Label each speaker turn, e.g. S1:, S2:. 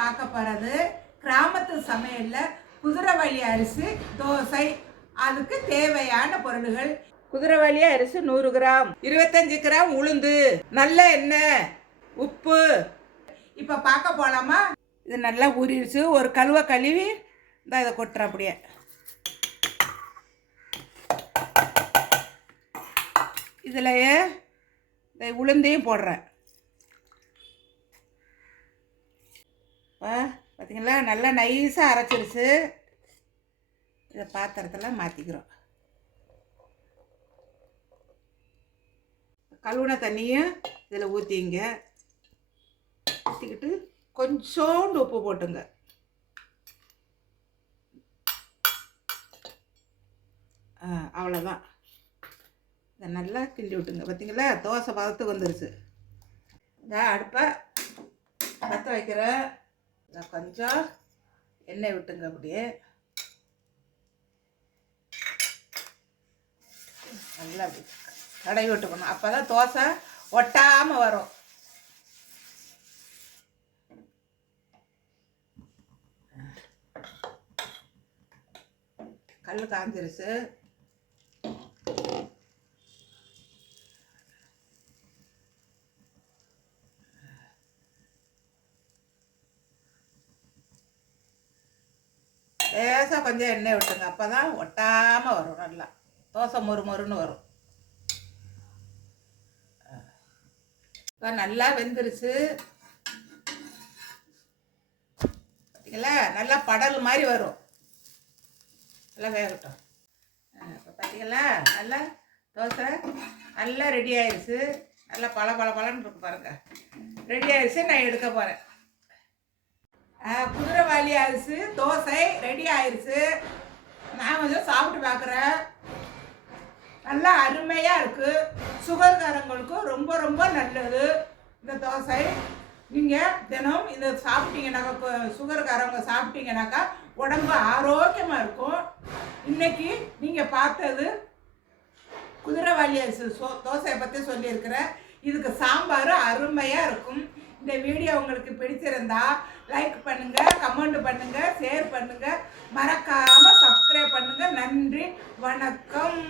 S1: பார்க்க போகிறது கிராமத்து சமையலில் குதிரைவழி அரிசி தோசை அதுக்கு தேவையான பொருள்கள். குதிரைவழி அரிசி நூறு கிராம் இருபத்தஞ்சு கிராம் உளுந்து நல்ல எண்ணெய் உப்பு. இப்போ பார்க்க போகலாமா இது நல்லா உரிச்சு ஒரு கழுவை கழுவி இந்த இதை கொட்டுற அப்படியே. இதில் உளுந்தையும் போடுறேன். பார்த்தீங்களா நல்லா நைஸாக அரைச்சிருச்சு. இதை பாத்திரத்தில் மாற்றிக்கிறோம் கழுவுன தண்ணியும் இதில் ஊற்றிங்க ஊற்றிக்கிட்டு கொஞ்சோண்டு உப்பு போட்டுங்க. ஆ அவ்வளோதான் இதை நல்லா கிண்டி விட்டுங்க. பார்த்தீங்களா தோசை பதத்துக்கு வந்துருச்சு. இந்த அடுப்பை பற்ற வைக்கிறேன். கொஞ்சம் எண்ணெய் விட்டுங்க அப்படியே. நல்லா அப்படி தடவி விட்டுக்கணும் அப்போ தான் தோசை ஒட்டாமல் வரும். கல் காஞ்சிருச்சு. லேசாக கொஞ்சம் எண்ணெய் விட்டுங்க அப்போ தான் ஒட்டாமல் வரும் நல்லா. தோசை மொறு மொறுன்னு வரும். இப்போ நல்லா வெந்துருச்சு. பார்த்தீங்களா நல்லா படல் மாதிரி வரும். நல்லா வேகட்டும். இப்போ பார்த்தீங்களா நல்லா தோசை நல்லா ரெடி ஆயிடுச்சு நல்லா பல பல பலன்னு இருக்கு பாருங்க. ரெடி ஆயிடுச்சு நான் எடுக்க போகிறேன் குதிரைவாளி அரிசி தோசை ரெடி ஆயிடுச்சு. நான் கொஞ்சம் சாப்பிட்டு பார்க்குறேன். நல்லா அருமையாக இருக்குது சுகர்காரங்களுக்கும் ரொம்ப ரொம்ப நல்லது இந்த தோசை. நீங்கள் தினம் இதை சாப்பிட்டீங்கன்னாக்கா கு- சுகர்காரவங்க சாப்பிட்டீங்கன்னாக்கா உடம்பு ஆரோக்கியமாக இருக்கும். இன்றைக்கி நீங்கள் பார்த்தது குதிரைவாளி அரிசி சோ தோசையை பற்றி சொல்லியிருக்கிறேன். இதுக்கு சாம்பார் அருமையாக இருக்கும். இந்த வீடியோ உங்களுக்கு பிடிச்சிருந்தா லைக் பண்ணுங்கள் கமெண்ட் பண்ணுங்கள் ஷேர் பண்ணுங்கள் மறக்காமல் சப்ஸ்கிரைப் பண்ணுங்கள் நன்றி வணக்கம்.